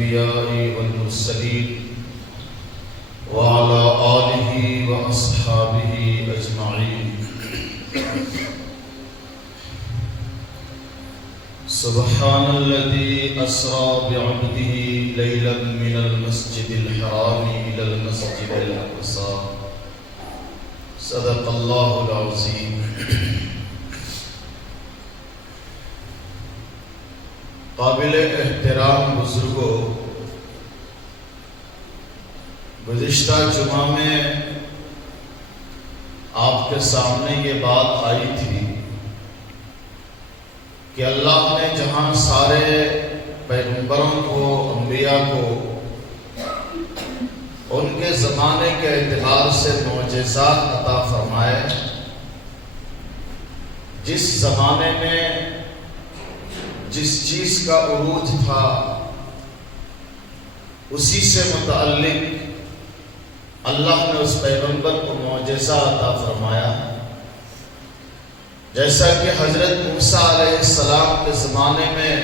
الأنبياء والمرسلين وعلى آله وأصحابه أجمعين. سبحان الذي أسرى بعبده ليلا من المسجد الحرام إلى المسجد الأقصى. صدق الله العظيم. قابل احترام بزرگوں، گزشتہ جمعہ میں آپ کے سامنے یہ بات آئی تھی کہ اللہ نے جہاں سارے پیغمبروں کو، انبیاء کو ان کے زمانے کے اعتبار سے معجزات عطا فرمائے، جس زمانے میں جس چیز کا عروج تھا اسی سے متعلق اللہ نے اس پیغمبر کو معجزہ عطا فرمایا. جیسا کہ حضرت موسیٰ علیہ السلام کے زمانے میں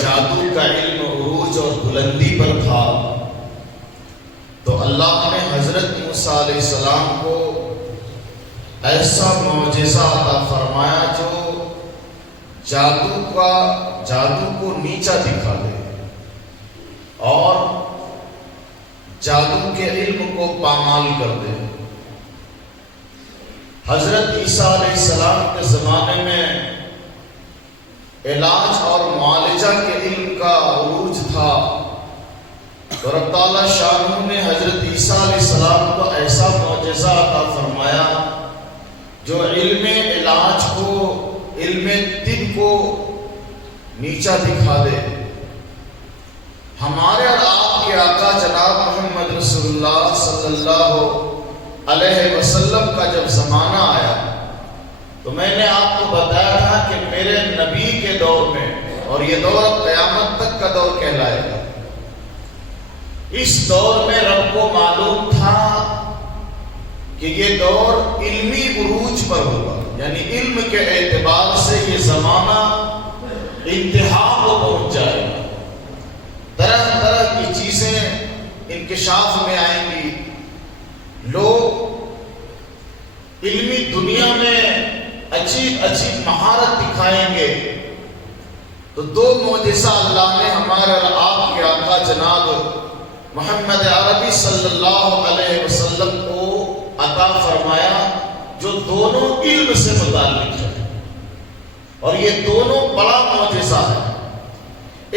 جادو کا علم عروج اور بلندی پر تھا، تو اللہ نے حضرت موسیٰ علیہ السلام کو ایسا معجزہ عطا فرمایا جو جادو کو نیچا دکھا دے اور جادو کے علم کو پامال کر دے. حضرت عیسیٰ علیہ السلام کے زمانے میں علاج اور معالجہ کے علم کا عروج تھا، تو رب تعالیٰ شانہ نے حضرت عیسیٰ علیہ السلام کو ایسا معجزہ عطا فرمایا جو علم علاج کو، علم طب کو نیچا دکھا دے. ہمارے اور آپ کے آقا جناب محمد رسول اللہ صلی اللہ علیہ وسلم کا جب زمانہ آیا تو میں نے آپ کو بتایا تھا کہ میرے نبی کے دور میں، اور یہ دور قیامت تک کا دور کہلائے گا، اس دور میں رب کو معلوم تھا کہ یہ دور علمی عروج پر ہوگا، یعنی علم کے اعتبار سے یہ زمانہ انتہا کو پہنچ جائے گا. طرح طرح کی چیزیں انکشاف میں آئیں گی، لوگ علمی دنیا میں عجیب عجیب مہارت دکھائیں گے. تو دو معجزہ اللہ نے ہمارے اور آپ کے آقا جناب محمد عربی صلی اللہ علیہ وسلم کو عطا فرمایا جو دونوں علم سے متعلق ہے، اور یہ دونوں بڑا معجزہ ہے.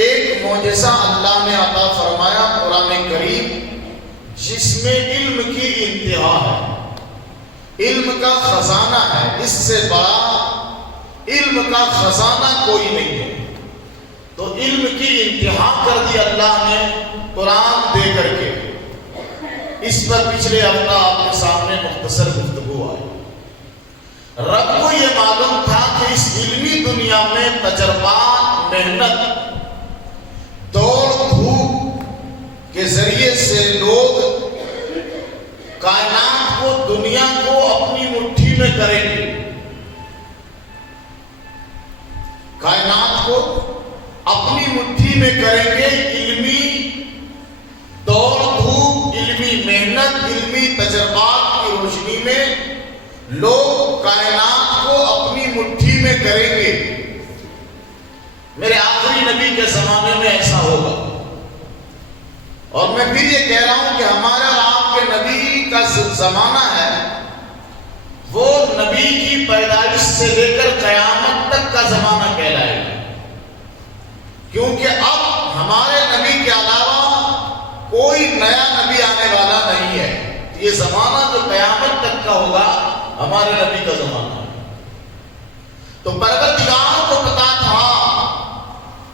ایک معجزہ اللہ نے عطا فرمایا قرآن کریم، جس میں علم کی انتہا ہے، علم کا خزانہ ہے، اس سے بڑا علم کا خزانہ کوئی نہیں ہے. تو علم کی انتہا کر دی اللہ نے قرآن دے کر کے. اس پر پچھلے ہفتہ آپ کے سامنے مختصر گفتگو آئی. رب کو یہ معلوم تھا کہ اس علمی دنیا میں تجربات، محنت، دوڑ دھوپ کے ذریعے سے لوگ کائنات کو، دنیا کو اپنی مٹھی میں کریں گے، کائنات کو اپنی مٹھی میں کریں گے. علمی دوڑ دھوپ، علمی محنت، علمی تجربات کی روشنی میں لوگ کائنات کو اپنی مٹھی میں کریں گے. میرے آخری نبی کے زمانے میں ایسا ہوگا. اور میں پھر یہ کہہ رہا ہوں کہ ہمارا اور آپ کے نبی کا زمانہ ہے، وہ نبی کی پیدائش سے لے کر قیامت تک کا زمانہ کہلائے گا. کیونکہ اب ہمارے نبی کے علاوہ کوئی نیا نبی آنے والا نہیں ہے. یہ زمانہ جو قیامت تک کا ہوگا ہمارے نبی کا زمانہ ہے. تو پروردگار کو پتا تھا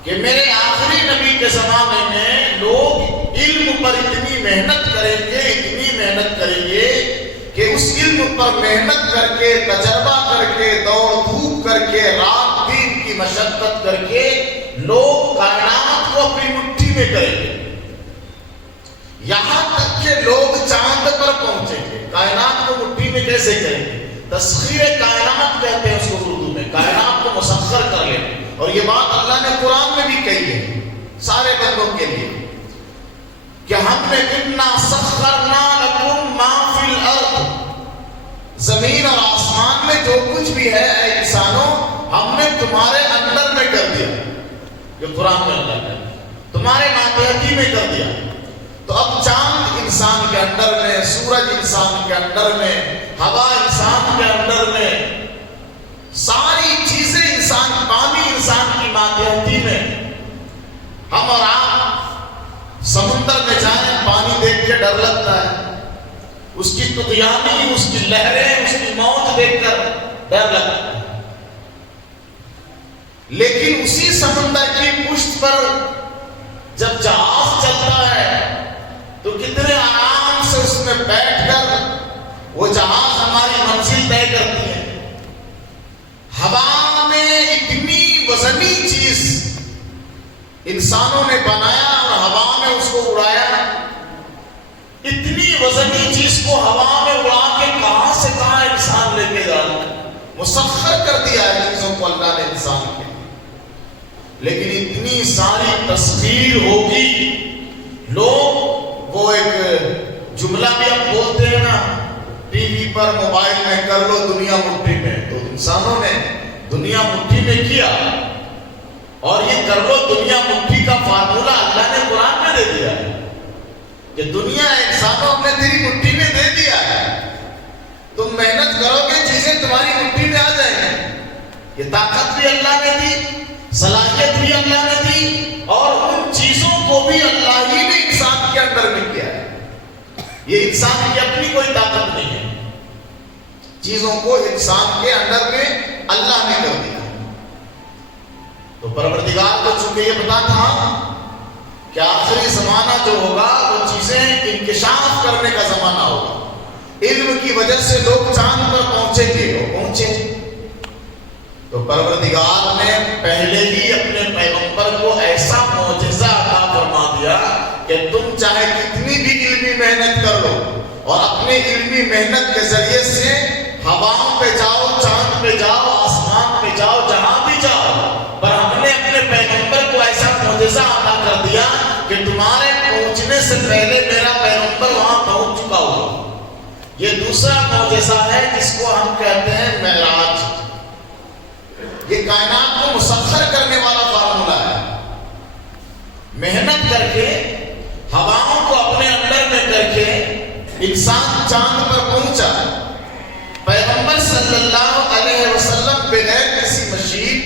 کہ میرے آخری نبی کے زمانے میں لوگ علم پر اتنی محنت کریں گے، اتنی محنت کریں گے کہ اس علم پر محنت کر کے، تجربہ کر کے، دوڑ دھوپ کر کے، رات دن کی مشقت کر کے لوگ کائنات کو اپنی مٹھی میں کریں گے. یہاں تک کہ لوگ چاند پر پہنچیں گے. کائنات کو مٹھی میں کیسے کریں گے؟ تسخیر کائنات کہتے ہیں اس کو اردو میں. کائنات کو مسخر کر لیں. اور یہ بات اللہ نے قرآن میں بھی کہی ہے. سارے بندوں کے لیے کہ ہم نے انا سخرنا لکم ما فی الارض، زمین اور آسمان میں جو کچھ بھی ہے اے انسانوں ہم نے تمہارے اندر میں کر دیا. یہ قرآن میں اللہ ہے، تمہارے ماتحتی میں کر دیا. تو اب چاند انسان کے اندر میں، سورج انسان کے اندر میں، ہوا انسان کے اندر میں، ساری چیزیں انسان، پانی انسان کی ماتحتی میں. ہم اور آپ سمندر میں جائیں پانی دیکھ کے ڈر لگتا ہے، اس کی طغیانی، اس کی لہریں، اس کی موج دیکھ کر ڈر لگتا ہے. لیکن اسی سمندر کی پشت پر جب جہاز چلتا ہے تو کتنے آرام سے اس میں بیٹھ کر وہ جہاز ہماری منزل طے کرتی ہے. ہوا میں اتنی وزنی چیز انسانوں نے بنایا اور ہوا میں اس کو اڑایا. اتنی وزنی چیز کو ہوا میں اڑا کے کہاں سے کہاں انسان لے کے جا رہا ہے. مسخر کر دیا ہے چیزوں کو اللہ نے انسان کے. لیکن اتنی ساری تسخیر ہوگی، لوگ وہ ایک جملہ بھی اب بولتے ہیں نا ٹی وی پر، موبائل میں، کر لو دنیا مٹھی میں. تو انسانوں نے دنیا مٹھی میں کیا، اور یہ کر لو دنیا مٹھی کا فارمولہ اللہ نے قرآن میں دے دیا ہے کہ دنیا انسانوں نے تیری مٹھی میں دے دیا ہے، تم محنت کرو گے چیزیں تمہاری مٹھی میں آ جائیں گے. یہ طاقت بھی اللہ نے دی، صلاحیت بھی اللہ نے دی، اور ان چیزوں کو بھی اللہ ہی نے انسان کے اندر میں کیا ہے. یہ انسان کی اپنی کوئی طاقت نہیں ہے، چیزوں کو انسان کے اندر میں اللہ نے کر دیا. تو پروردگار کو چونکہ یہ پتا تھا کہ آخری زمانہ جو ہوگا وہ چیزیں انکشاف کرنے کا زمانہ ہوگا. علم کی وجہ سے لوگ چاند پر پہنچیں گے، وہ پہنچے. تو پروردگار نے پہلے ہی اپنے پیغمبر کو ایسا معجزہ عطا فرما دیا کہ تم چاہے کتنی بھی علمی محنت کر لو اور اپنے علمی محنت کے ذریعے سے ہواؤں پہ جاؤ، چاند پہ جاؤ، آسمان پہ جاؤ، جہاں بھی جاؤ، پر ہم نے اپنے پیغمبر کو ایسا معجزہ عطا کر دیا کہ تمہارے پہنچنے سے پہلے میرا پیغمبر وہاں پہنچ چکا ہوگا. یہ دوسرا معجزہ ہے جس کو ہم کہتے ہیں معراج. یہ کائنات کو مسخر کرنے والا فارمولہ ہے. محنت کر کے، ہواؤں کو اپنے اندر میں کر کے انسان چاند پر پہنچا. پیغمبر صلی اللہ علیہ وسلم بغیر کسی مشین،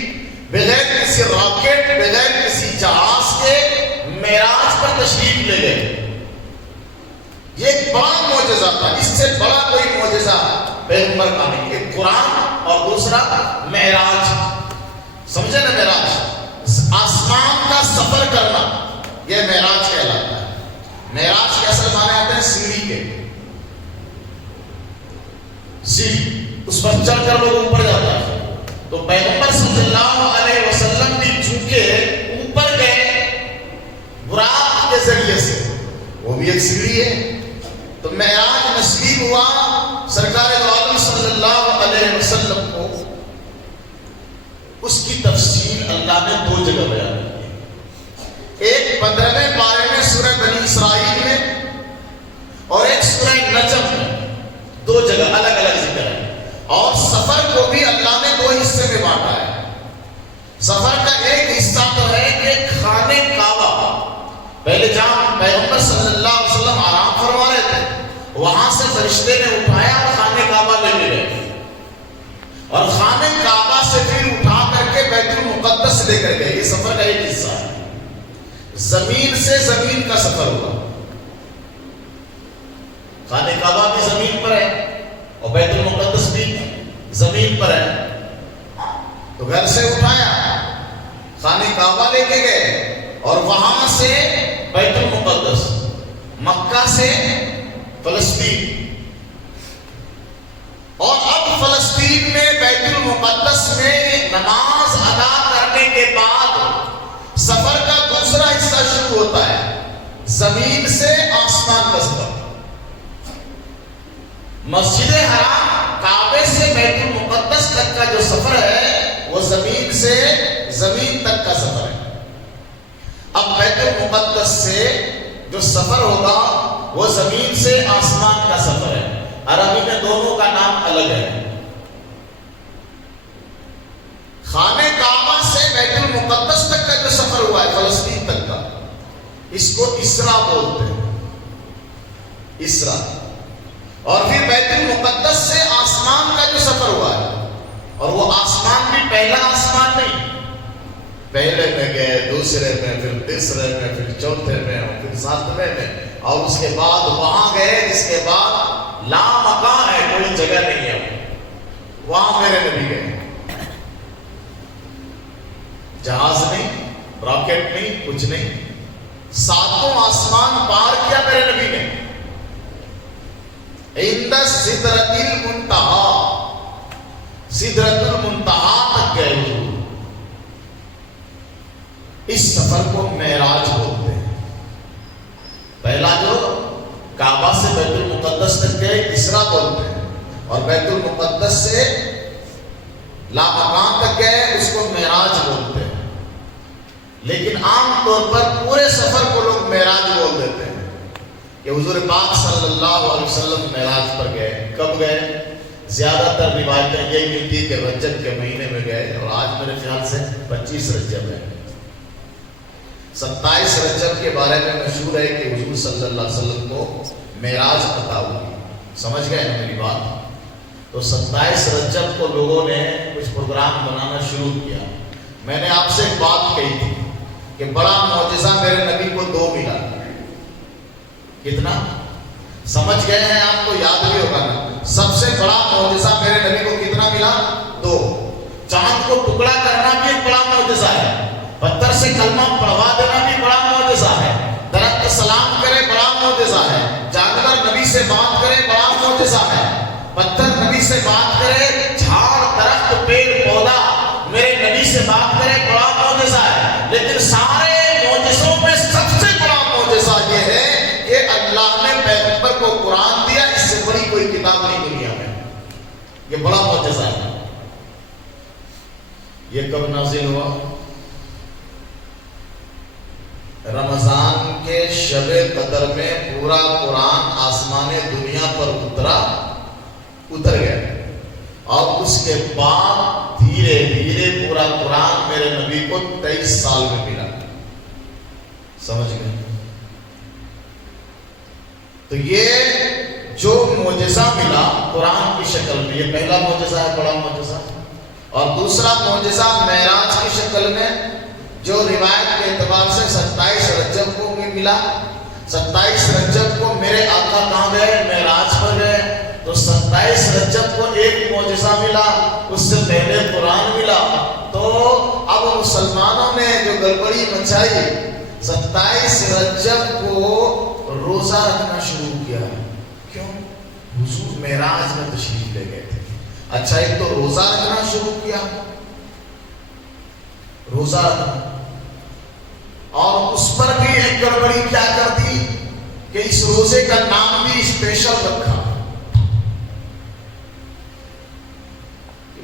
بغیر کسی راکٹ، بغیر کسی جہاز کے معراج پر تشریف لے گئے. یہ ایک بڑا معجزہ تھا، اس سے بڑا کوئی معجزہ پیغمبر کا نہیں. ایک قرآن اور دوسرا معراج. سمجھے نا؟ معراج آسمان کا سفر کرنا، یہ معراج کہلاتا ہے. معراج کے اصل معنی آتے ہیں سیڑھی کے. سیڑھی اس پر چڑھ کر لوگ اوپر جاتا ہے. تو پیغمبر صلی اللہ علیہ وسلم بھی چونکہ اوپر گئے براق کے ذریعے سے، وہ بھی ایک سیڑھی ہے. تو معراج نصیب ہوا سرکار دو عالم صلی اللہ علیہ وسلم کو. اس کی تفصیل اللہ نے دو جگہ بیان کی. ایک 15ویں پارے میں سورہ بنی اسرائیل میں، اور ایک سورہ نجم میں. دو جگہ الگ الگ ذکر ہے. اور سفر کو بھی اللہ نے دو حصے میں بانٹا ہے. سفر کا ایک حصہ تو ہے کہ خانے کعبہ، پہلے جہاں پیغمبر صلی اللہ علیہ وسلم آرام فرما رہے تھے وہاں سے فرشتے نے اٹھایا اور خانے کعبہ لے کے گئے، اور خانے کعبہ سے پھر اٹھا کر کے بیت المقدس لے کر گئے. یہ سفر کا ایک حصہ ہے. زمین سے زمین کا سفر ہوا. خانے کعبہ بھی زمین پر ہے اور بیت المقدس بھی زمین پر ہے. تو گھر سے اٹھایا، خانے کعبہ لے کے گئے، اور وہاں سے بیت المقدس، مکہ سے فلسطین. اور اب فلسطین میں بیت المقدس میں نماز ادا کرنے کے بعد سفر کا دوسرا حصہ شروع ہوتا ہے، زمین سے آسمان کا سفر. مسجد حرام کعبے سے بیت المقدس تک کا جو سفر ہے وہ زمین سے زمین تک کا سفر ہے. اب بیت المقدس سے جو سفر ہوگا وہ زمین سے آسمان کا سفر ہے. عربی میں دونوں کا نام الگ ہے. خانہ کعبہ سے بیت المقدس تک کا جو سفر ہوا ہے فلسطین تک کا, اس کو اسرا بولتے ہیں, اسرا. اور پھر بیت المقدس سے آسمان کا جو سفر ہوا ہے, اور وہ آسمان بھی پہلا آسمان نہیں, پہلے میں گئے, دوسرے میں, پھر تیسرے میں, پھر چوتھے میں, اور پھر ساتویں میں, اور اس کے بعد وہاں گئے جس کے بعد لامکان ہے, کوئی جگہ نہیں ہے, وہاں میرے نبی گئے. جہاز نہیں, راکٹ نہیں, کچھ نہیں, ساتوں آسمان پار کیا میرے نبی نے. عند سدرۃ المنتہا, سدرۃ المنتہا تک گئے حضور. اس سفر کو معراج بولتے ہیں. پہلا جو کعبہ سے بیت المقدس تک گئے اسرا بولتے ہیں, اور بیت المقدس سے لامکان تک گئے اس کو معراج بولتے ہیں. لیکن عام طور پر پورے سفر کو لوگ معراج بول دیتے ہیں کہ حضور پاک صلی اللہ علیہ وسلم معراج پر گئے. کب گئے؟ زیادہ تر روایتیں یہی ملتی کہ رجب کے مہینے میں گئے, اور آج میرے خیال سے 25 رجب ہے. 27 رجب کے بارے میں مشہور ہے کہ حضور صلی اللہ علیہ وسلم کو معراج عطا ہوئی. سمجھ گئے نا میری بات؟ تو 27 رجب کو لوگوں نے کچھ پروگرام بنانا شروع کیا. میں نے آپ سے ایک بات کہی تھی کہ بڑا معجزہ میرے نبی کو 2 ملا. کتنا سمجھ گئے ہیں آپ کو یاد بھی ہوگا نا. سب سے بڑا معجزہ میرے نبی کو کتنا ملا؟ 2. چاند کو ٹکڑا کرنا بھی ایک بڑا معجزہ ہے, پتھر سے کلمہ پڑھوا دینا بھی بڑا معجزہ ہے, درخت سلام کرے بڑا معجزہ ہے, جانور نبی سے بات کرے بڑا معجزہ ہے, پتھر نبی سے بات کرے, جھاڑ درخت پیڑ پودا میرے نبی سے بات کرے بڑا معجزہ ہے. لیکن سارے معجزوں میں سب سے بڑا معجزہ یہ ہے کہ اللہ نے پیغمبر کو قرآن دیا. اس سے بڑی کوئی کتاب نہیں دنیا میں. یہ بڑا معجزہ ہے. یہ کب نازل ہوا؟ رمضان کے شب قدر میں پورا قرآن آسمان دنیا پر اتر گیا, اور اس کے بعد دھیرے دھیرے پورا قرآن میرے نبی کو 23 سال میں ملا. سمجھ گئے؟ تو یہ جو معجزہ ملا قرآن کی شکل میں, یہ پہلا معجزہ ہے, بڑا معجزہ. اور دوسرا معجزہ معراج کی شکل میں جو روایت کے اعتبار سے 27 رجب کو بھی ملا. 27 رجب کو میرے آقا کہاں گئے؟ معراج پر گئے. تو 27 رجب کو ایک معجزہ ملا, اس سے پہلے قرآن ملا. تو اب مسلمانوں نے جو گڑبڑی مچائی, 27 رجب کو روزہ رکھنا شروع کیا. کیوں؟ حضور معراج میں تشریف لے گئے تھے. اچھا, ایک تو روزہ رکھنا شروع کیا, روزہ رکھنا, اور اس پر بھی ایک گڑبڑی کیا کر دی کہ اس روزے کا نام بھی اسپیشل رکھا.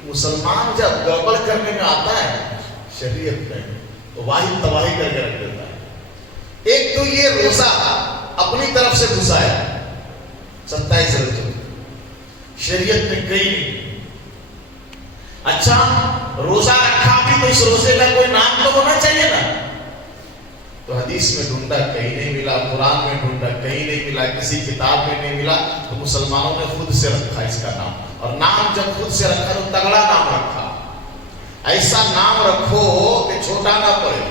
مسلمان جب گڑبڑ کرنے میں آتا ہے شریعت میں تو واحد تباہی کر کے رکھ دیتا ہے. ایک تو یہ روزہ اپنی طرف سے گھسایا 27 رجب, شریعت میں کہیں نہیں. اچھا, روزہ رکھا بھی تو اس روزے کا کوئی نام تو ہونا چاہیے نا. تو حدیث میں ڈھونڈا, کہیں نہیں ملا, قرآن میں ڈھونڈا, کہیں نہیں ملا, کسی کتاب میں نہیں ملا. تو مسلمانوں نے خود سے رکھا اس کا نام, اور نام جب خود سے رکھا تو تگڑا نام رکھا. ایسا نام رکھو کہ چھوٹا نہ پڑے.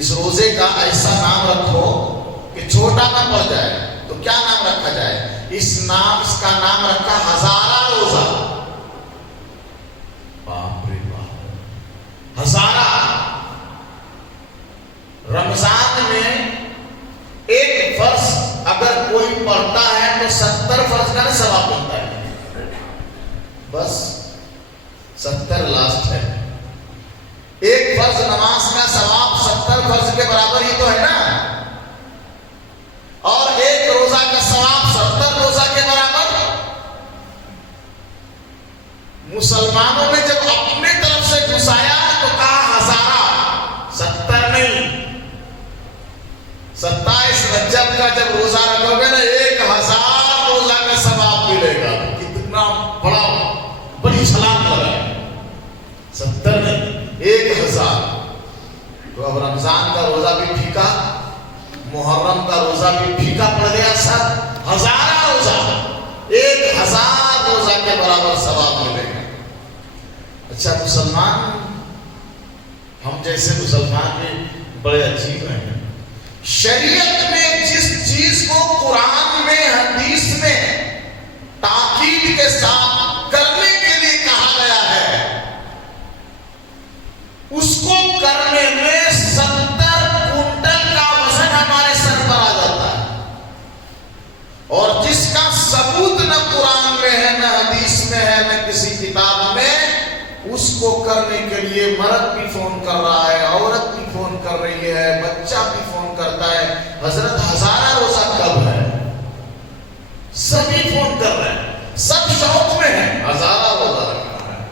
اس روزے کا ایسا نام رکھو کہ چھوٹا نہ پڑ جائے. تو کیا نام رکھا جائے؟ اس کا نام رکھا ہزارہ روزہ. باپ رے باپ, ہزارہ. رمضان میں ایک فرض اگر کوئی پڑھتا ہے تو 70 فرض کا ثواب ملتا ہے. بس 70 لاسٹ ہے. ایک فرض نماز کا ثواب 70 فرض کے برابر ہی تو ہے نا, اور ایک روزہ کا ثواب 70 روزہ کے برابر. مسلمانوں نے جب اپنے طرف سے گھسایا تو کہا ہزارہ, 70 نہیں, کے برابر ثواب ملے گا۔ اچھا مسلمان، ہم جیسے مسلمان بھی بڑے عجیب ہیں۔ شریعت میں جس چیز کو قرآن میں حدیث میں تاکید کے ساتھ کرنے کے لیے کہا گیا ہے، اس کو کرنے میں 70 کنٹل کا وزن ہمارے سر پر آ جاتا ہے، اور جس کا ثبوت نہ قرآن میں ہے نہ حدیث میں ہے نہ کسی کتاب میں، اس کو کرنے کے لیے مرد بھی فون کر رہا ہے، عورت بھی فون کر رہی ہے، بچہ بھی فون کرتا ہے، حضرت ہزارہ روزہ کب ہے؟ سبھی فون کر رہے ہیں، سب شوق میں ہیں ہزارہ روزہ رکھنا ہے،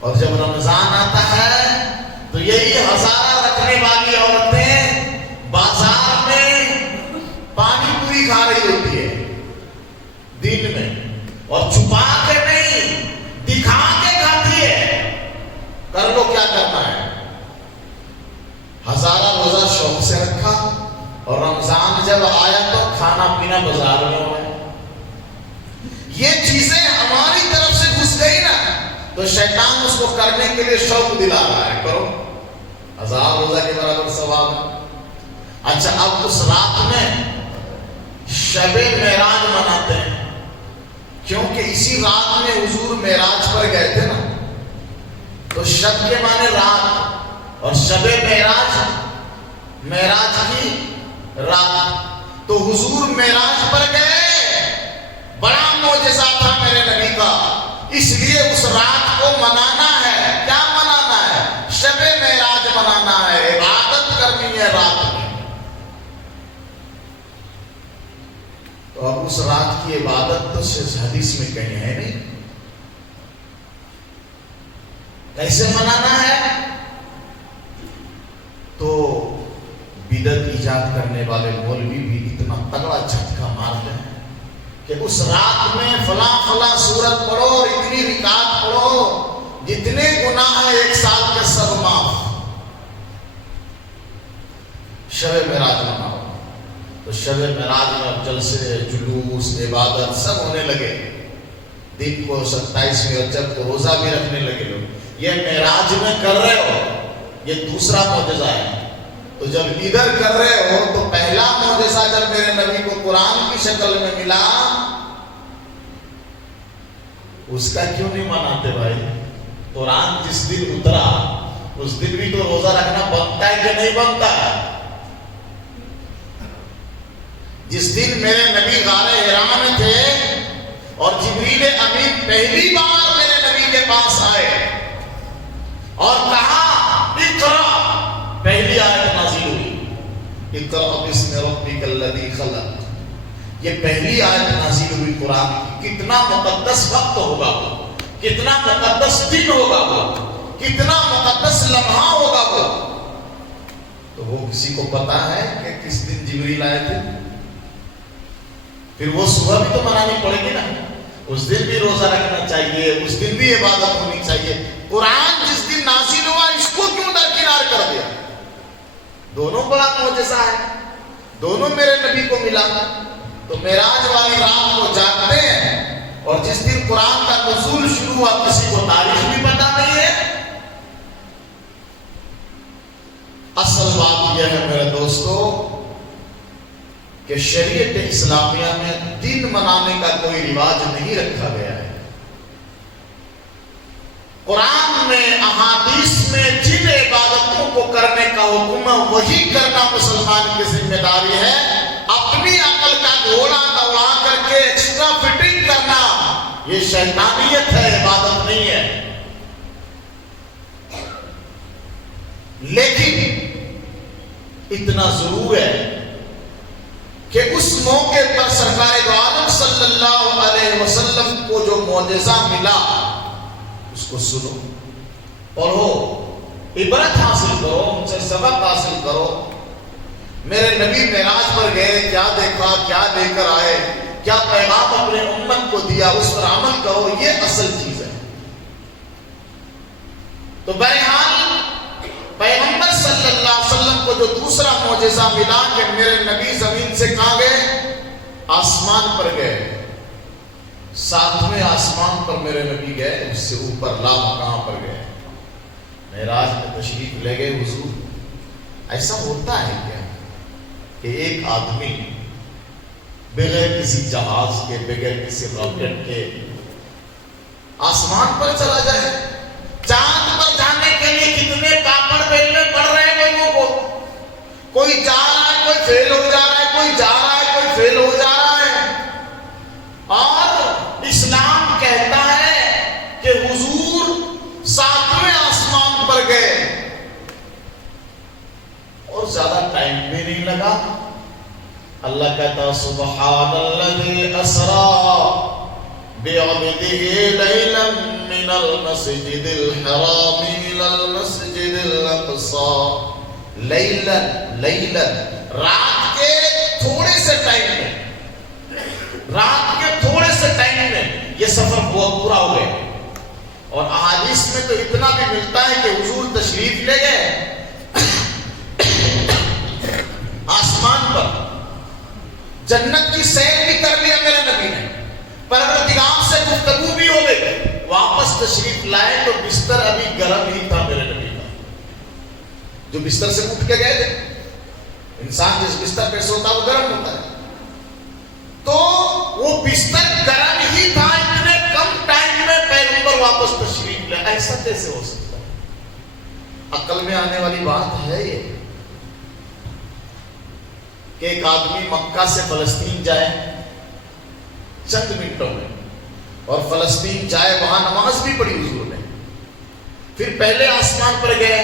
اور جب رمضان آتا ہے تو یہی ہزارہ رکھنے والی عورتیں بازار میں پانی پوری کھا رہی ہوتی ہے دن میں، اور چھپا کے نہیں دکھا کے کھاتی ہے۔ کر لو کیا کرنا ہے، ہزارہ روزہ شوق سے رکھا، اور رمضان جب آیا تو کھانا پینا بازار میں ہوا۔ یہ چیزیں ہماری طرف سے گھس گئی نا، تو شیطان اس کو کرنے کے لیے شوق دلا رہا ہے، کرو، 1000 روزہ کے برابر ثواب ہے۔ اچھا اب اس رات میں شب معراج مناتے ہیں، کیونکہ اسی رات میں حضور معراج پر گئے تھے نا، تو شب کے معنی رات، اور شب معراج معراج کی رات، تو حضور معراج پر گئے، بڑا معجزہ تھا میرے نبی کا، اس لیے اس رات کو منانا ہے۔ کیا منانا ہے؟ شب معراج منانا ہے، عبادت کرنی ہے رات میں۔ تو اب اس رات کی عبادت تو حدیث میں کہیں ہے نہیں، کیسے منانا ہے؟ تو بدعت ایجاد کرنے والے مولوی بھی اتنا تگڑا جھٹکا مارتے ہیں کہ اس رات میں فلاں فلاں سورت پڑھو اور اتنی رکعت پڑھو، جتنے گناہ ہیں 1 سال کے سب معاف۔ شب معراج مناؤ، تو شب معراج میں اب جلسے، جلوس، عبادت سب ہونے لگے۔ دن کو 27ویں رجب کو روزہ بھی رکھنے لگے لوگ۔ یہ معراج میں کر رہے ہو، یہ دوسرا معجزہ ہے۔ تو جب ادھر کر رہے ہو تو پہلا معجزہ جب میرے نبی کو قرآن کی شکل میں ملا، اس کا کیوں نہیں مناتے بھائی؟ قرآن جس دن اترا اس دن بھی تو روزہ رکھنا بنتا ہے کہ نہیں بنتا ہے؟ جس دن میرے نبی غار حرا میں تھے اور جبریل امین پہلی بار میرے نبی کے پاس آئے اور کہا اقرا، پہلی آیت نازل ہوئی، اقرا بسم ربک الذی خلق، یہ پہلی آیت نازل ہوئی قرآن کی۔ کتنا مقدس وقت ہوگا وہ، کتنا مقدس دن ہوگا وہ، کتنا مقدس لمحہ ہوگا وہ۔ تو وہ کسی کو پتا ہے کہ کس دن جبریل آئے تھے؟ پھر وہ صبح بھی تو منانی پڑے گی نا، اس دن بھی روزہ رکھنا چاہیے، اس دن بھی عبادت ہونی چاہیے۔ قرآن جس دن نازل ہوا اس کو کیوں درکنار کر دیا؟ دونوں بڑا معجزہ ہے، دونوں میرے نبی کو ملا۔ تو معراج والی رات کو جاگتے ہیں، اور جس دن قرآن کا نزول شروع ہوا کسی کو تاریخ بھی پتا نہیں ہے۔ اصل بات یہ ہے میرے دوستو کہ شریعت اسلامیہ میں دن منانے کا کوئی رواج نہیں رکھا گیا ہے۔ قرآن میں، احادیث میں جن عبادتوں کو کرنے کا حکم ہے وہی کرنا مسلمان کی ذمہ داری ہے۔ اپنی عقل کا گھوڑا دوڑا کر کے ایکسٹرا فٹنگ کرنا یہ شیطانیت ہے، عبادت نہیں ہے۔ لیکن اتنا ضرور ہے کہ اس موقع پر سرکار دو عالم صلی اللہ علیہ وسلم کو جو معجزہ ملا اس کو سنو، پڑھو، عبرت حاصل کرو، ان سے سبق حاصل کرو۔ میرے نبی معراج پر گئے، کیا دیکھا، کیا لے کر آئے، کیا پیغام اپنے امت کو دیا، اس پر عمل کرو، یہ اصل چیز ہے۔ تو بہرحال پیغمبر صلی اللہ علیہ وسلم کو جو دوسرا معجزہ ملا کہ میرے نبی زمین سے کہاں گئے؟ آسمان پر گئے، 7ویں آسمان پر میرے نبی گئے، اس سے اوپر لامکاں پر گئے، معراج میں تشریف لے گئے حضور۔ ایسا ہوتا ہے کیا کہ ایک آدمی بغیر کسی جہاز کے، بغیر کسی راکٹ کے آسمان پر چلا جائے؟ چاند پر جانے کے لیے کتنے کاپڑ بیلنے پڑ رہے ہیں لوگوں کو، کوئی جا رہا ہے، کوئی فیل ہو جا رہا ہے، کوئی جا رہا ہے، کوئی فیل ہو جا رہا ہے۔ اور اسلام کہتا ہے کہ حضور 7ویں آسمان پر گئے اور زیادہ ٹائم بھی نہیں لگا۔ اللہ کہتا سبحان الذی اسری بعبده لیلا من المسجد الحرام الى المسجد الاقصى لیلا، لیلا رات کے تھوڑے سے ٹائم میں، رات کے تھوڑے سے ٹائم میں یہ سفر بہت پورا ہو گیا۔ اور احادیث میں تو اتنا بھی ملتا ہے کہ حضور تشریف لے گئے آسمان پر، جنت کی سیر بھی کر لیا میرے نبی نے، پروردگار سے گفتگو بھی ہو گئی، واپس تشریف لائے تو بستر ابھی گرم ہی تھا میرے نبی کا، جو بستر سے اٹھ کے گئے تھے۔ انسان جس بستر پہ سوتا ہے وہ گرم ہوتا ہے، تو وہ بستر گرم ہی تھا، اتنے کم ٹائم میں پیغمبر واپس تشریف لائے۔ ایسا کیسے ہو سکتا ہے؟ عقل میں آنے والی بات ہے یہ کہ ایک آدمی مکہ سے فلسطین جائے چند منٹوں میں، اور فلسطین جائے وہاں نماز بھی پڑھی حضور نے، پھر پہلے آسمان پر گئے،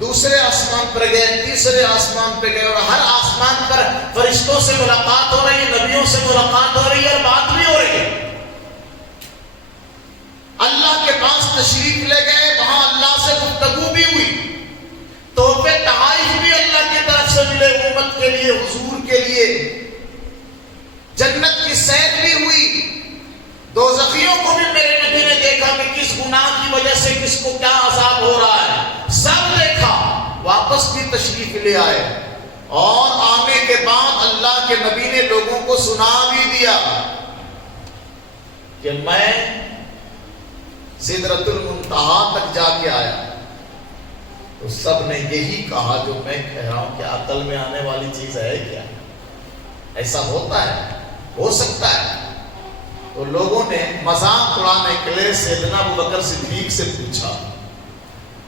دوسرے آسمان پر گئے، تیسرے آسمان پہ گئے، اور ہر آسمان پر فرشتوں سے ملاقات ہو رہی ہے، نبیوں سے ملاقات ہو رہی ہے، اور بات بھی ہو رہی ہے۔ اللہ کے پاس تشریف لے گئے، وہاں اللہ سے گفتگو بھی ہوئی، تحفے تحائف بھی اللہ کی طرف سے ملے امت کے لیے، حضور کے لیے، جنت کی سیر بھی ہوئی، دوزخیوں کو بھی میرے نبی نے دیکھا کہ کس گناہ کی وجہ سے کس کو کیا عذاب ہو رہا ہے، سب دیکھا، واپس بھی تشریف لے آئے، اور آنے کے بعد اللہ کے نبی نے لوگوں کو سنا بھی دیا کہ میں سدرۃ المنتہا تک جا کے آیا۔ تو سب نے یہی کہا جو میں کہہ رہا ہوں کہ عقل میں آنے والی چیز ہے کیا؟ ایسا ہوتا ہے؟ ہو سکتا ہے؟ تو لوگوں نے مذاق اڑانے کے لیے سیدنا ابوبکر صدیق سے پوچھا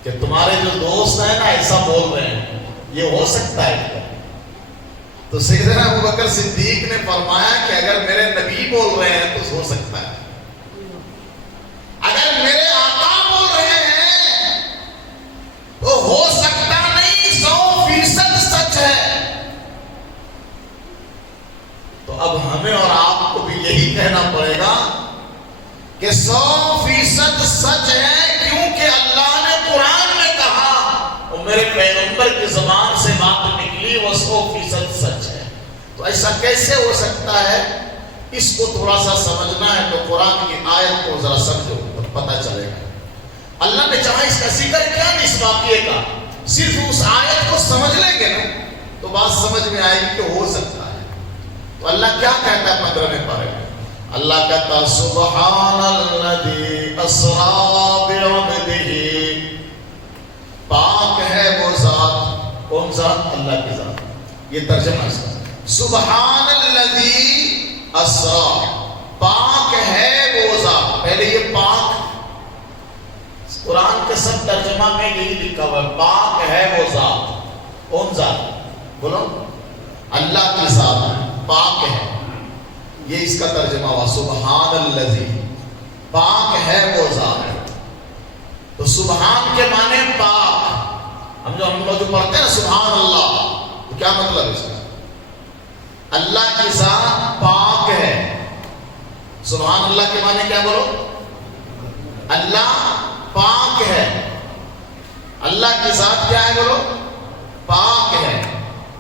کہ تمہارے جو دوست ہیں نا ایسا بول رہے ہیں، یہ ہو سکتا ہے کیا؟ تو سیدنا ابوبکر صدیق نے فرمایا کہ اگر میرے نبی بول رہے ہیں تو ہو سکتا ہے، اگر میرے آقا بول رہے ہیں تو ہو سکتا نہیں، 100% سچ ہے۔ تو اب ہمیں اور آپ کو بھی یہی کہنا پڑے گا کہ 100% سچ ہے، کیونکہ اللہ نے قرآن میں کہا اور میرے پیغمبر کی زبان سے بات نکلی، وہ 100% سچ ہے۔ تو ایسا کیسے ہو سکتا ہے؟ اس کو تھوڑا سا سمجھنا ہے تو قرآن کی آیت کو ذرا سمجھو تو پتہ چلے گا۔ اللہ نے چاہا اس کا ذکر کیا نہیں اس واقعے کا، صرف اس آیت کو سمجھ لیں گے نا تو بات سمجھ میں آئے گی کہ ہو سکتا ہے۔ تو اللہ کیا کہتا ہے 15ویں پارے میں؟ اللہ کہتا سبحان الذی اسری بعبدہ، پاک ہے وہ ذات، کون ذات؟ اللہ کی ذات۔ یہ ترجمہ اس کا، سبحان الذی اسری، پاک ہے وہ ذات۔ پہلے یہ پاک، قرآن کے سب ترجمہ میں یہی لکھا ہوا ہے، پاک ہے وہ ذات۔ کون ذات؟ بولو، اللہ کی ذات پاک ہے، یہ اس کا ترجمہ ہوا سبحان الذی، پاک ہے وہ ذات۔ تو سبحان کے معنی پاک، ہم لوگ جو پڑھتے ہیں نا سبحان اللہ، تو کیا مطلب اس کا؟ اللہ کی ذات پاک ہے۔ سبحان اللہ کے معنی کیا بولو؟ اللہ پاک ہے، اللہ کی ذات کیا ہے بولو؟ پاک ہے۔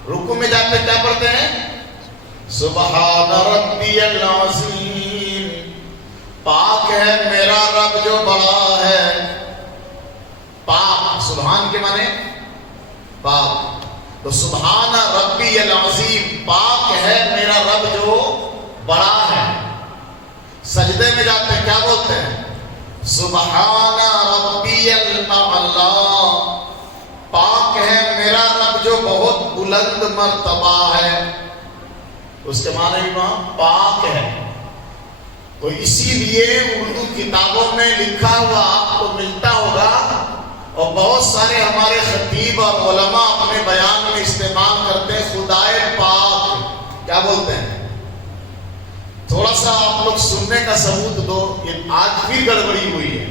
رکوع میں جاتے کیا پڑھتے ہیں؟ سبحان ربی العظیم، پاک ہے میرا رب جو بڑا ہے۔ پاک، سبحان کے معنی پاک، تو سبحان ربی العظیم، پاک ہے میرا رب جو بڑا ہے۔ سجدہ سجدے میں جاتے ہیں کیا بولتے ہیں؟ سبحان ربی الاعلی، پاک ہے میرا رب جو بہت بلند مرتبہ ہے. اس کے معنی بھی وہاں پاک ہے. تو اسی لیے اردو کتابوں میں لکھا ہوا آپ کو ملتا ہوگا، اور بہت سارے ہمارے خطیب اور علماء اپنے بیان میں استعمال کرتے ہیں خدائے پاک. کیا بولتے ہیں؟ تھوڑا سا آپ لوگ سننے کا ثبوت دو. یہ آج پھر گڑبڑی ہوئی ہے.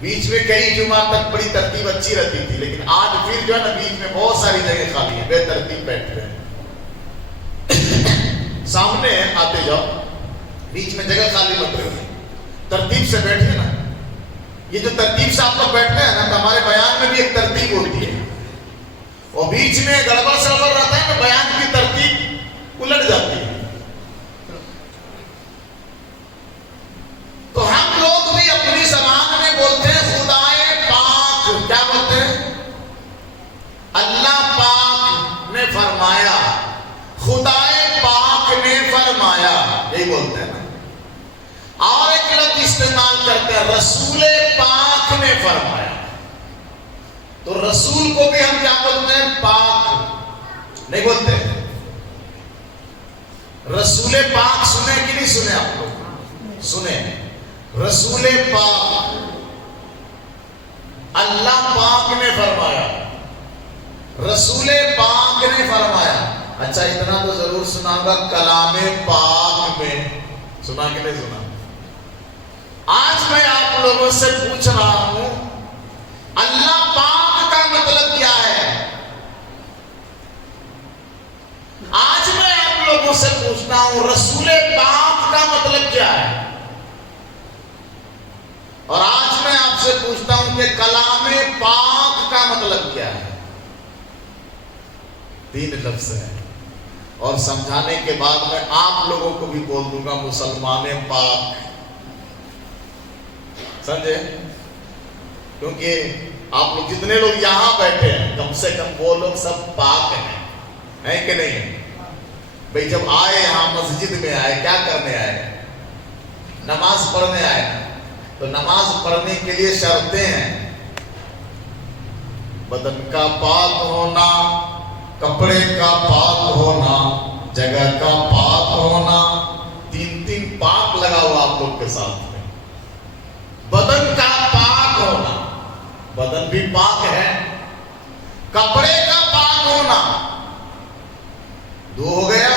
بیچ میں کئی جمعہ تک بڑی ترتیب اچھی رہتی تھی، لیکن آج پھر جو ہے نا بیچ میں بہت ساری جگہ خالی ہیں، بے ترتیب بیٹھ رہے ہیں. سامنے آتے جاؤ، بیچ میں جگہ خالی مت رہے، ترتیب سے بیٹھے نا. یہ جو ترتیب سے آپ لوگ بیٹھتے ہیں نا، تو ہمارے بیان میں بھی ایک ترتیب ہوتی ہے، اور بیچ میں گڑبڑ سڑبڑ رہتا ہے تو بیان کی ترتیب الٹ جاتی ہے. تو ہم لوگ بھی اپنی زبان میں بولتے ہیں خدائے پاک. کیا بولتے ہیں؟ اللہ پاک نے فرمایا، خدائے پاک نے فرمایا، یہی بولتے ہیں نا. اور ایک لفظ استعمال کرتے ہیں رسول پاک نے فرمایا. تو رسول کو بھی ہم کیا بولتے ہیں؟ پاک نہیں بولتے. رسول پاک سنے کہ نہیں سنے آپ لوگ؟ سنے. رسول پاک، اللہ پاک نے فرمایا، رسول پاک نے فرمایا. اچھا اتنا تو ضرور سنا گا کلام پاک میں، سنا کہ نہیں سنا؟ آج میں آپ لوگوں سے پوچھ رہا ہوں اللہ پاک کا مطلب کیا ہے؟ آج میں آپ لوگوں سے پوچھتا ہوں رسول پاک کا مطلب کیا ہے؟ اور آج میں آپ سے پوچھتا ہوں کہ کلام پاک کا مطلب کیا ہے؟ 3 لفظ ہے، اور سمجھانے کے بعد میں آپ لوگوں کو بھی بول دوں گا مسلمان پاک. سمجھے؟ کیونکہ آپ لوگ جتنے لوگ یہاں بیٹھے ہیں کم سے کم وہ لوگ سب پاک ہیں کہ نہیں؟ بھئی جب آئے یہاں مسجد میں آئے، کیا کرنے آئے؟ نماز پڑھنے آئے. تو نماز پڑھنے کے لیے شرطیں ہیں، بدن کا پاک ہونا، کپڑے کا پاک ہونا، جگہ کا پاک ہونا. 3 پاک لگا ہوا آپ لوگ کے ساتھ میں. بدن کا پاک ہونا، بدن بھی پاک ہے. کپڑے کا پاک ہونا 2 ہو گیا،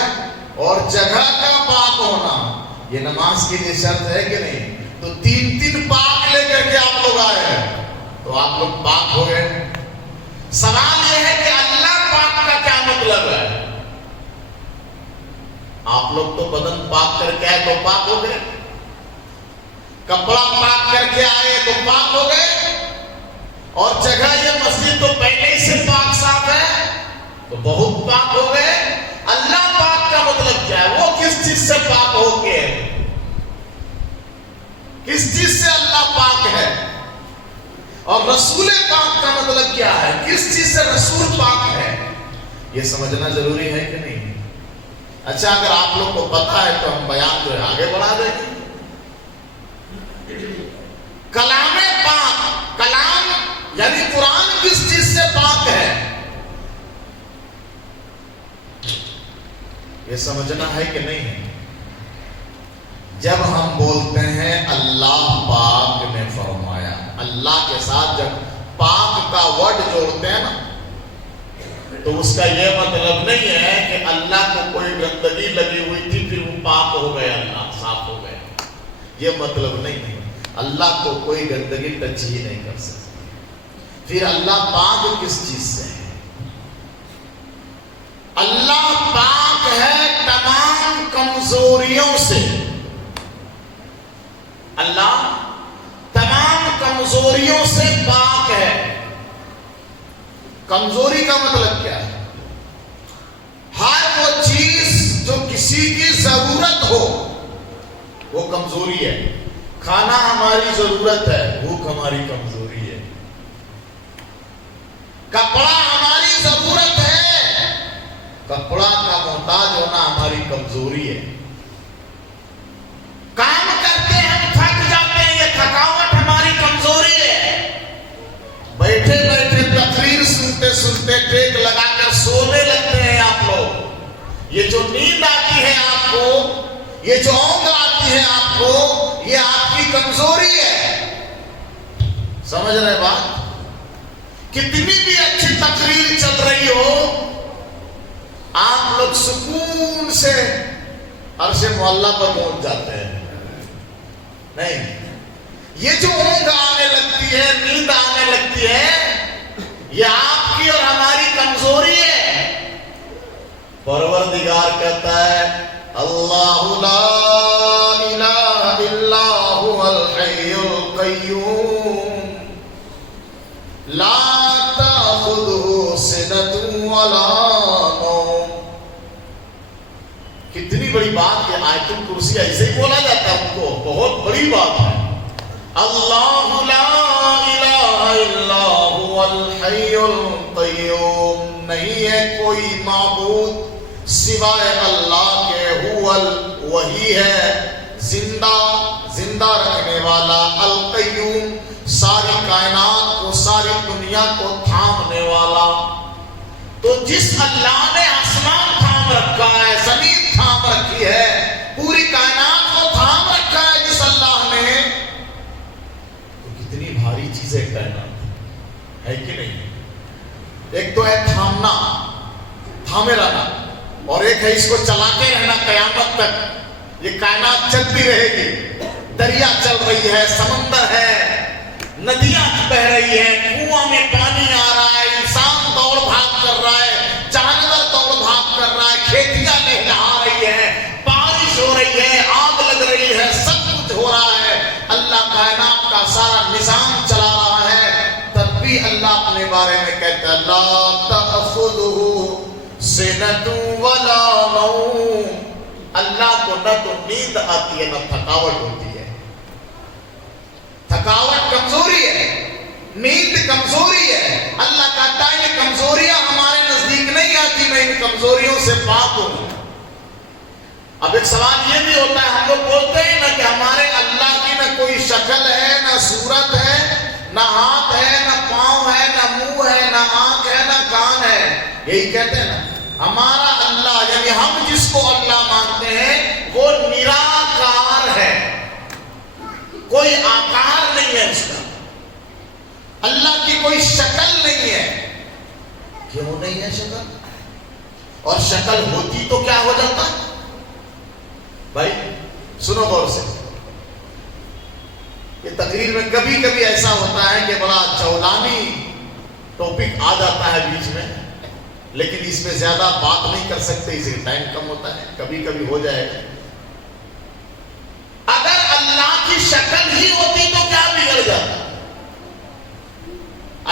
اور جگہ کا پاک ہونا. یہ نماز کے لیے شرط ہے کہ نہیں؟ تو 3 پاک لے کر کے آپ لوگ آئے ہیں، تو آپ لوگ پاک ہو گئے. سوال یہ ہے کہ اللہ پاک کا کیا مطلب ہے؟ آپ لوگ تو بدن پاک کر کے آئے تو پاک ہو گئے، کپڑا پاک کر کے آئے تو پاک ہو گئے، اور جگہ یہ مسجد تو پہلے ہی سے پاک صاف ہے تو بہت پاک ہو گئے. اللہ پاک کا مطلب کیا ہے؟ وہ کس چیز سے پاک ہو گئے؟ کس چیز سے اللہ پاک ہے؟ اور رسول پاک کا مطلب کیا ہے؟ کس چیز سے رسول پاک ہے؟ یہ سمجھنا ضروری ہے کہ نہیں؟ اچھا اگر آپ لوگ کو پتا ہے تو ہم بیان جو ہے آگے بڑھا دیں گے. کلام پاک، کلام یعنی قرآن کس چیز سے پاک ہے؟ یہ سمجھنا ہے کہ نہیں ہے؟ جب ہم بولتے ہیں اللہ پاک نے فرمایا، اللہ کے ساتھ جب پاک کا ورڈ جوڑتے ہیں نا، تو اس کا یہ مطلب نہیں ہے کہ اللہ کو کوئی گندگی لگی ہوئی تھی پھر وہ پاک ہو گئے، اللہ صاف ہو گئے. یہ مطلب نہیں ہے. اللہ کو کوئی گندگی ٹچ ہی نہیں کر سکتی. پھر اللہ پاک کس چیز سے ہے؟ اللہ پاک ہے تمام کمزوریوں سے. اللہ تمام کمزوریوں سے پاک ہے. کمزوری کا مطلب کیا ہے؟ ہر وہ چیز جو کسی کی ضرورت ہو وہ کمزوری ہے. کھانا ہماری ضرورت ہے، بھوک ہماری کمزوری ہے. کپڑا ہماری ضرورت ہے، کپڑا کا محتاج ہونا ہماری کمزوری ہے. کام کرتے گھٹنے ٹیک لگا کر سونے لگتے ہیں آپ لوگ. یہ جو نیند آتی ہے آپ کو, یہ جو اونگ آتی ہے آپ کو, یہ آپ کی کمزوری ہے. سمجھ رہے بات؟ کتنی بھی اچھی تقریر چل رہی ہو, آپ لوگ سکون سے عرش معلی پر پہنچ جاتے ہیں. نہیں, یہ جو اونگ آنے لگتی ہے, نیند آنے لگتی ہے, یہ آپ کی اور ہماری کمزوری ہے. پروردگار کہتا ہے اللہ لا الہ الا هو الحی القیوم لا تأخذہ سنۃ ولا نوم. کتنی بڑی بات ہے. آیت الکرسی ایسے ہی بولا جاتا ہے ان کو, بہت بڑی بات ہے. اللہ لا الہ الا هو الحی القیوم, نہیں ہے کوئی معبود سوائے اللہ کے, وہی ہے زندہ رکھنے والا, القیوم ساری کائنات کو, ساری دنیا کو تھامنے والا. تو جس اللہ نے آسمان تھام رکھا ہے, زمین تھام رکھی ہے, پوری کائنات کو تھام رکھا ہے جس اللہ نے, تو کتنی بھاری چیز ہے کائنات, ہے کہ نہیں؟ ایک تو ہے تھامنا, تھامے رہنا, اور ایک ہے اس کو چلاتے رہنا قیامت تک. یہ کائنات چلتی رہے گی, دریا چل رہی ہے, سمندر ہے, ندیاں بہ رہی ہے, کنواں میں پانی آ رہا ہے, انسان دوڑ بھاگ کر رہا ہے, جانور دوڑ بھاگ کر رہا ہے, کھیتیاں لہلہا رہی ہے, بارش ہو رہی ہے, آگ لگ رہی ہے, سب کچھ ہو رہا ہے. اللہ کائنات کا سارا نظام چلا رہا ہے, تب بھی اللہ اپنے بارے میں کہتا ہے لا تأخذہ سنۃ ولا نوم. اللہ کو نہ تو نیند آتی ہے نہ تھکاوٹ ہوتی ہے. تھکاوٹ کمزوری ہے, نیند کمزوری ہے. اللہ کہتا ہے یہ کمزوریاں ہمارے نزدیک نہیں آتی, میں ان کمزوریوں سے پاک ہوں. اب ایک سوال یہ بھی ہوتا ہے, ہم لوگ بولتے ہیں نا کہ ہمارے اللہ کی نہ کوئی شکل ہے, نہ صورت ہے, نہ ہاتھ ہے, نہ پاؤں ہے, نہ منہ ہے, نہ آنکھ ہے, نہ کان ہے. یہی کہتے ہیں نا ہمارا اللہ, یعنی ہم جس کو اللہ مانتے ہیں وہ نراکار ہے, کوئی آکار نہیں ہے اس کا. اللہ کی کوئی شکل نہیں ہے. کیوں نہیں ہے شکل؟ اور شکل ہوتی تو کیا ہو جاتا؟ بھائی سنو غور سے, یہ تقریر میں کبھی کبھی ایسا ہوتا ہے کہ بڑا چولانی ٹاپک آ جاتا ہے بیچ میں, لیکن اس پہ زیادہ بات نہیں کر سکتے, اس لیے ٹائم کم ہوتا ہے, کبھی کبھی ہو جائے گا. اگر اللہ کی شکل ہی ہوتی تو کیا بگڑ جاتا؟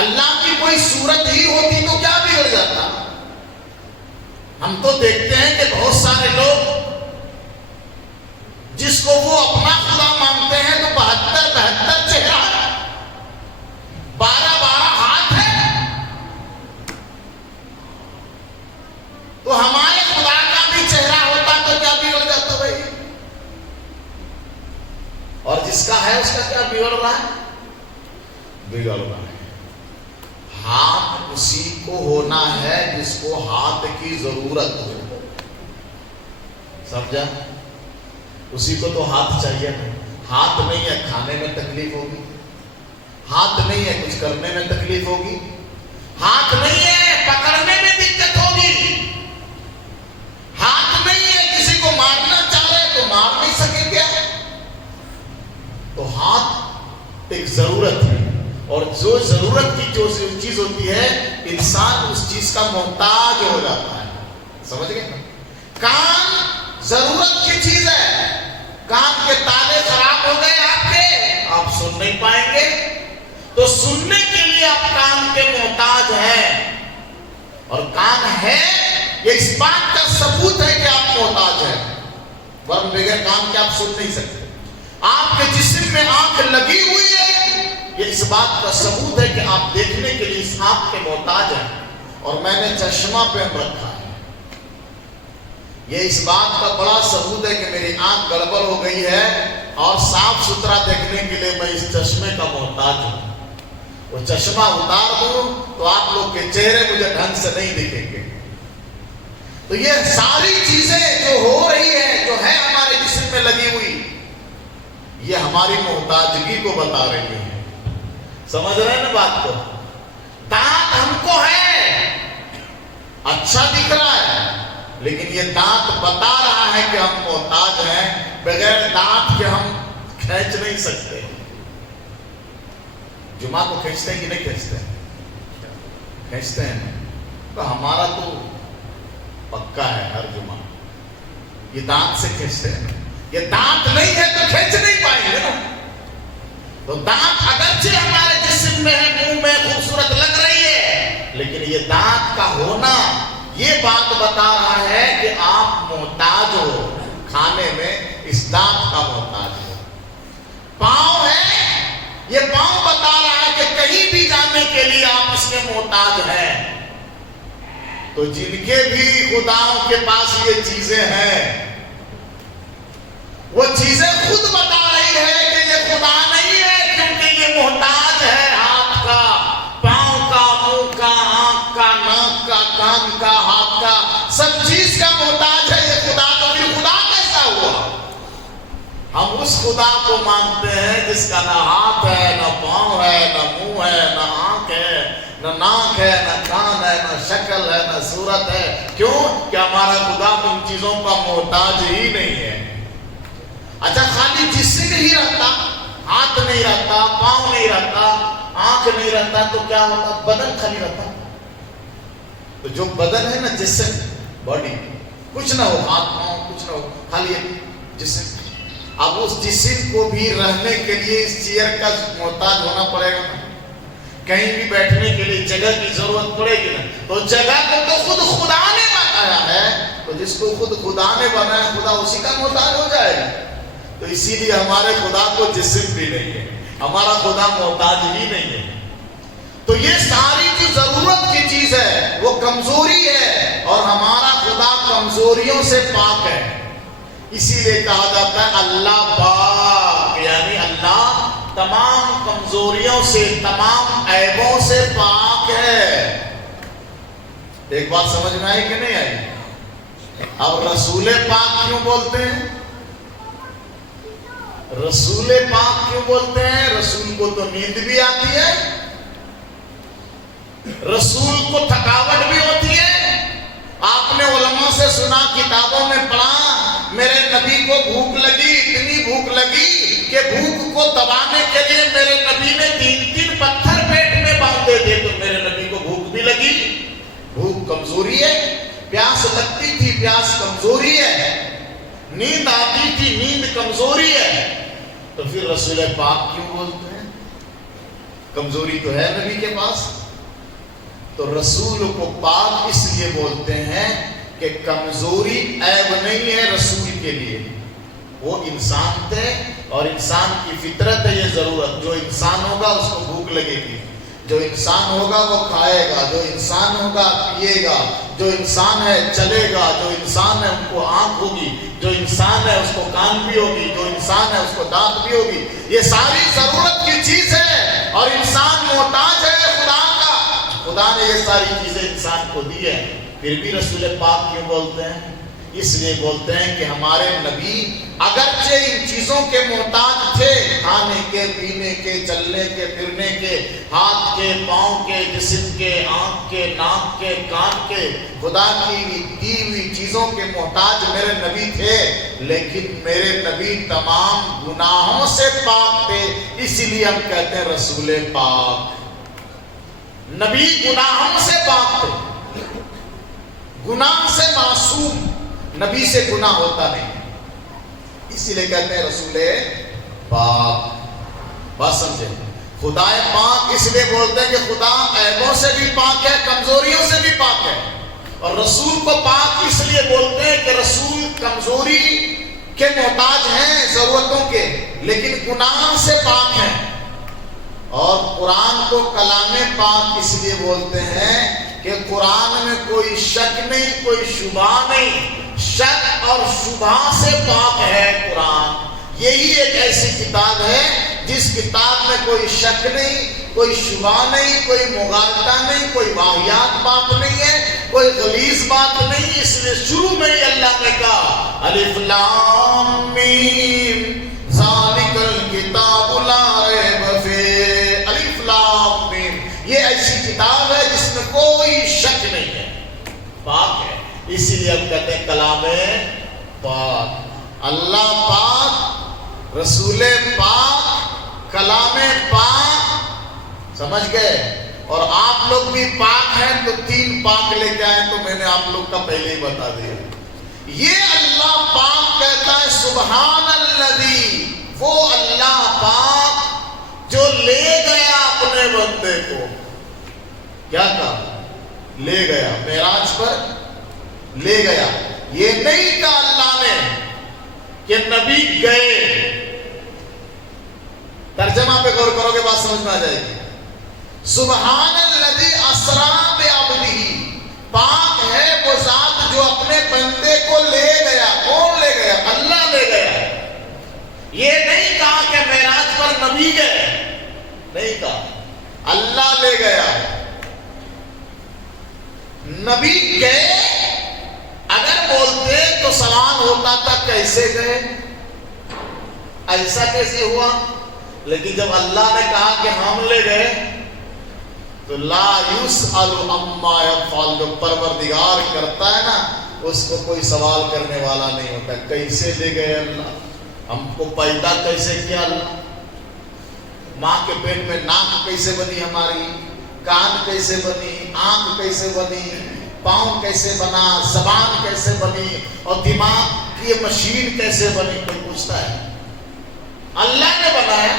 اللہ کی کوئی صورت ہی ہوتی تو کیا بگڑ جاتا؟ ہم تو دیکھتے ہیں کہ بہت سارے لوگ جس کو وہ اپنا خدا مانتے ہیں تو 72 چہرہ, 12 ہاتھ ہے. تو ہمارے خدا کا بھی چہرہ ہوتا تو کیا بگڑ جاتا بھائی؟ اور جس کا ہے اس کا کیا بگڑ رہا ہے؟ بگڑ رہا ہے. ہاتھ اسی کو ہونا ہے جس کو ہاتھ کی ضرورت ہو. سمجھا؟ اسی کو تو ہاتھ چاہیے نا. ہاتھ نہیں ہے کھانے میں تکلیف ہوگی, ہاتھ نہیں ہے کچھ کرنے میں تکلیف ہوگی, ہاتھ نہیں ہے پکڑنے میں دقت ہوگی, ہاتھ نہیں ہے کسی کو مارنا چاہ رہے تو مار نہیں سکے کیا؟ تو ہاتھ ایک ضرورت ہے, اور جو ضرورت کی جو چیز ہوتی ہے انسان اس چیز کا محتاج ہو جاتا ہے. سمجھ گئے؟ کان ضرورت کی چیز ہے, کان کے تالے خراب ہو گئے آپ کے, آپ سن نہیں پائیں گے, تو سننے کے لیے آپ کان کے محتاج ہیں. اور کان ہے یہ اس بات کا ثبوت ہے کہ آپ محتاج ہیں, ورنہ بغیر کان کے آپ سن نہیں سکتے. آپ کے جسم میں آنکھ لگی ہوئی ہے, یہ اس بات کا ثبوت ہے کہ آپ دیکھنے کے لیے اس آنکھ کے محتاج ہیں. اور میں نے چشمہ پہن رکھا ہے, یہ اس بات کا بڑا ثبوت ہے کہ میری آنکھ گڑبڑ ہو گئی ہے اور صاف ستھرا دیکھنے کے لیے میں اس چشمے کا محتاج ہوں. وہ چشمہ اتار دوں تو آپ لوگ کے چہرے مجھے ڈھنگ سے نہیں دکھیں گے۔ تو یہ ساری چیزیں جو ہو رہی ہیں، جو ہے ہمارے جسم میں لگی ہوئی، یہ ہماری محتاجگی کو بتا رہی ہے۔ سمجھ رہے ہیں نا بات کو؟ دانت ہم کو ہے، اچھا دکھ رہا ہے، لیکن یہ دانت بتا رہا ہے کہ ہم محتاج ہیں۔ بغیر دانت کے ہم کھینچ نہیں سکتے۔ جمعہ کو کھینچتے ہیں کہ نہیں کھینچتے؟ کھینچتے ہیں۔ تو ہمارا تو پکا ہے ہر جمعہ، یہ دانت سے کھینچتے ہیں۔ یہ دانت نہیں ہے تو کھینچ نہیں پائیں گے نا۔ تو دانت اگرچہ ہمارے جسم میں ہے، منہ میں خوبصورت لگ رہی ہے، لیکن یہ دانت کا ہونا یہ بات بتا رہا ہے کہ آپ محتاج ہو کھانے میں، اس دانت کا محتاج ہو۔ پاؤں ہے، یہ پاؤں بتا رہا ہے کہ کہیں بھی جانے کے لیے آپ اس کے محتاج ہیں۔ تو جن کے بھی خداؤں کے پاس یہ چیزیں ہیں، وہ چیزیں خود بتا رہی ہے کہ یہ خدا نہیں ہے، کیونکہ یہ محتاج ہے ہاتھ کا، پاؤں کا، منہ کا، آنکھ کا، ناک کا، کان کا، ہاتھ کا، سب چیز کا محتاج ہے یہ خدا۔ تو پھر خدا کیسا ہوا؟ ہم اس خدا کو مانتے ہیں جس کا نہ ہاتھ ہے، نہ پاؤں ہے، نہ منہ ہے، نہ آنکھ ہے، نہ ناک ہے، نہ کان ہے، نہ شکل ہے، نہ صورت ہے۔ کیوں؟ کہ ہمارا خدا ان چیزوں کا محتاج ہی نہیں ہے۔ اچھا، خالی جسم ہی رہتا، ہاتھ نہیں رہتا، پاؤں نہیں رہتا، آنکھ نہیں رہتا، تو کیا ہوتا؟ بدن خالی رہتا۔ تو جو بدن ہے نا، جسم، باڈی، کچھ نہ ہو، ہاتھ پاؤں کچھ نہ ہو، خالی جسم۔ اب اس جسم کو بھی رہنے کے لیے اس چیئر کا محتاج ہونا پڑے گا نا، کہیں بھی بیٹھنے کے لیے جگہ کی ضرورت پڑے گی نا۔ تو جگہ کو تو خود خدا نے بنایا ہے، تو جس کو خود خدا نے بنایا، خدا اسی کا محتاج ہو جائے گا۔ تو اسی لیے ہمارے خدا کو جسم بھی نہیں ہے، ہمارا خدا محتاج ہی نہیں ہے۔ تو یہ ساری جو ضرورت کی چیز ہے وہ کمزوری ہے، اور ہمارا خدا کمزوریوں سے پاک ہے۔ اسی لیے کہا جاتا ہے اللہ پاک، یعنی اللہ تمام کمزوریوں سے، تمام عیبوں سے پاک ہے۔ ایک بات سمجھ میں آئی کہ نہیں آئی؟ اب رسول پاک کیوں بولتے ہیں؟ رسول پاک کیوں بولتے ہیں؟ رسول کو تو نیند بھی آتی ہے، رسول کو تھکاوٹ بھی ہوتی ہے۔ آپ نے علماء سے سنا، کتابوں میں پڑھا، میرے نبی کو بھوک لگی، اتنی بھوک لگی کہ بھوک کو دبانے کے لیے میرے نبی نے 3 پتھر پیٹ میں باندھے تھے۔ تو میرے نبی کو بھوک بھی لگی، بھوک کمزوری ہے، پیاس لگتی تھی، پیاس کمزوری ہے، نیند آتی تھی، نیند کمزوری ہے۔ تو پھر رسول پاک کیوں بولتے ہیں؟ کمزوری تو ہے نبی کے پاس۔ تو رسول کو پاک اس لیے بولتے ہیں کہ کمزوری عیب نہیں ہے رسول کے لیے۔ وہ انسان تھے، اور انسان کی فطرت ہے یہ ضرورت۔ جو انسان ہوگا اس کو بھوک لگے گی، جو انسان ہوگا وہ کھائے گا، جو انسان ہوگا پیے گا، جو انسان ہے چلے گا، جو انسان ہے ان کو آنکھ ہوگی، جو انسان ہے اس کو کان بھی ہوگی، جو انسان ہے اس کو دانت بھی ہوگی۔ یہ ساری ضرورت کی چیز ہے، اور انسان محتاج ہے خدا کا۔ خدا نے یہ ساری چیزیں انسان کو دی ہے، پھر بھی رسول پاک کیوں بولتے ہیں؟ اس لیے بولتے ہیں کہ ہمارے نبی اگرچہ ان چیزوں کے محتاج تھے، کھانے کے، پینے کے، چلنے کے، پھرنے کے، ہاتھ کے، پاؤں کے، جسم کے، آنکھ کے، ناک کے، کان کے، خدا کی دی ہوئی چیزوں کے محتاج میرے نبی تھے، لیکن میرے نبی تمام گناہوں سے پاک تھے۔ اسی لیے ہم کہتے ہیں رسول پاک۔ نبی گناہوں سے پاک تھے، گناہ سے معصوم، نبی سے گناہ ہوتا نہیں، اسی لیے کہتے ہیں رسول پاک۔ بات سمجھے؟ خدا پاک اس لیے بولتے ہیں کہ خدا عیبوں سے بھی پاک ہے، کمزوریوں سے بھی پاک ہے۔ اور رسول کو پاک اس لیے بولتے ہیں کہ رسول کمزوری کے محتاج ہیں، ضرورتوں کے، لیکن گناہ سے پاک ہیں۔ اور قرآن کو کلام پاک اس لیے بولتے ہیں کہ قرآن میں کوئی شک نہیں، کوئی شبہ نہیں، شک اور شبہ سے پاک ہے قرآن۔ یہی ایک ایسی کتاب ہے جس کتاب میں کوئی شک نہیں، کوئی شبہ نہیں، کوئی مغالطہ نہیں، کوئی واہیات بات نہیں ہے، کوئی غلیظ بات نہیں. اس لیے شروع میں ہی اللہ نے کہا الف لام میم ذالک الکتاب لا ریب فیہ. الف لام میم یہ ایسی کتاب ہے جس میں کوئی شک نہیں ہے، پاک ہے. اسی لیے ہم کہتے ہیں کلام پاک. اللہ پاک، رسول پاک، کلام پاک. سمجھ گئے؟ اور آپ لوگ بھی پاک ہیں تو 3 پاک لے کے آئے تو میں نے آپ لوگ کا پہلے ہی بتا دیا. یہ اللہ پاک کہتا ہے سبحان الذی، وہ اللہ پاک جو لے گیا اپنے بندے کو. کیا کہا؟ لے گیا. معراج پر لے گیا. یہ نہیں کہا اللہ نے کہ نبی گئے. ترجمہ پہ غور کرو گے بات سمجھ میں آ جائے گی. سبحان الذی اسریٰ بعبدہ، پاک ہے وہ ذات جو اپنے بندے کو لے گیا. کون لے گیا؟ اللہ لے گیا. یہ نہیں کہا کہ معراج پر نبی گئے، نہیں کہا، اللہ لے گیا. نبی گئے اگر بولتے تو سوال ہوتا تھا کیسے گئے، ایسا کیسے ہوا. لیکن جب اللہ نے کہا کہ ہم لے گئے تو لا یسأل عما یفعل، جو پروردگار کرتا ہے نا اس کو کوئی سوال کرنے والا نہیں ہوتا. کیسے لے گئے اللہ، ہم کو پیدا کیسے کیا اللہ، ماں کے پیٹ میں ناک کیسے بنی ہماری، کان کیسے بنی، آنکھ کیسے بنی، پاؤں کیسے بنا، زبان کیسے بنی، اور دماغ کی یہ مشین کیسے بنی. کوئی پوچھتا ہے؟ اللہ نے بنایا.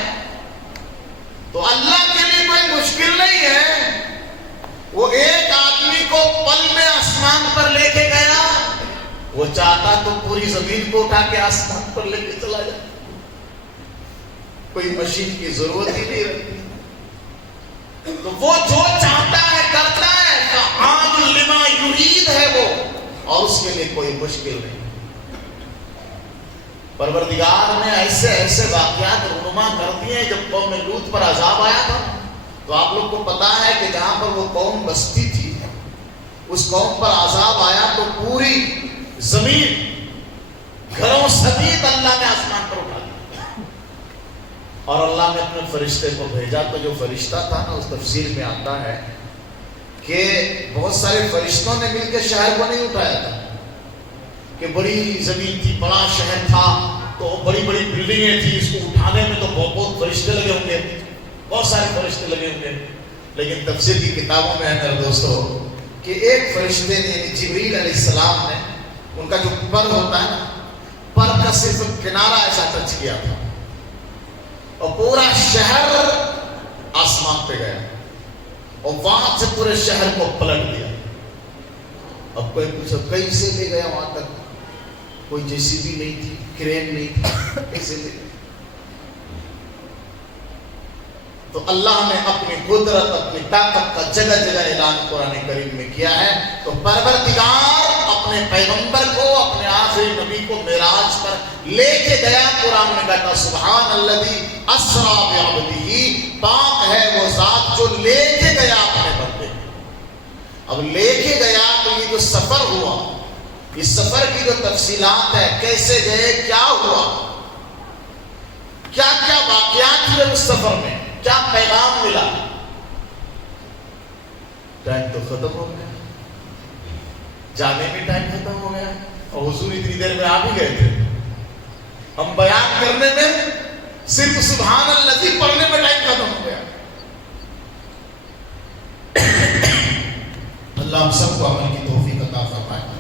تو اللہ کے لیے کوئی مشکل نہیں ہے. وہ ایک آدمی کو پل میں آسمان پر لے کے گیا، وہ چاہتا تو پوری زمین کو اٹھا کے آسمان پر لے کے چلا جائے. کوئی مشین کی ضرورت ہی نہیں رہتی. تو وہ جو چاہتا ہے کرتا ہے، فعال لما یرید ہے وہ، اور اس کے لیے کوئی مشکل نہیں. پروردگار نے ایسے ایسے واقعات رونما کر دیے. جب قوم لوط پر عذاب آیا تھا تو آپ لوگ کو پتا ہے کہ جہاں پر وہ قوم بستی تھی اس قوم پر عذاب آیا تو پوری زمین گھروں سمیت اللہ نے آسمان پر اٹھا دیا. اور اللہ نے اپنے فرشتے کو بھیجا. تو جو فرشتہ تھا نا، اس تفسیر میں آتا ہے کہ بہت سارے فرشتوں نے مل کے شہر کو نہیں اٹھایا تھا، کہ بڑی زمین تھی، بڑا شہر تھا، تو بڑی بڑی بلڈنگیں تھی، اس کو اٹھانے میں تو بہت فرشتے لگے ہوں گے، بہت سارے فرشتے لگے ہوں گے. لیکن تفسیر کی کتابوں میں ہے میرے دوستو کہ ایک فرشتے نے یعنی جبریل علیہ السلام نے ان کا جو پر ہوتا ہے نا، پر کا صرف کنارہ ایسا ٹچ کیا تھا اور پورا شہر آسمان پہ گیا اور وہاں سے پورے شہر کو پلٹ دیا. اب کوئی پوچھو کیسے لے گیا وہاں تک؟ کوئی JCB نہیں تھی، کرین نہیں تھی، کیسے لے گیا؟ تو اللہ نے اپنی قدرت، اپنی طاقت کا جگہ جگہ اعلان قرآن کریم میں کیا ہے. تو پروردگار اپنے پیغمبر کو، اپنے آخری نبی کو معراج پر لے کے گیا. قرآن میں کہتا سبحان الذی اسریٰ بعبدہ، پاک ہے وہ ذات جو لے کے گیا اپنے بندے. اب لے کے گیا تو یہ جو سفر ہوا، اس سفر کی جو تفصیلات ہے، کیسے گئے، کیا ہوا، کیا کیا واقعات ہوئے اس سفر میں، کیا پیغام ملا. ٹائم تو ختم ہو گیا، جانے میں ٹائم ختم ہو گیا اور حضور اتنی دیر میں آ بھی گئے تھے. ہم بیان کرنے میں صرف سبحان الذی پڑھنے میں ٹائم ختم ہو گیا. اللہ ہم سب کو عمل کی توفیق عطا فرمائے.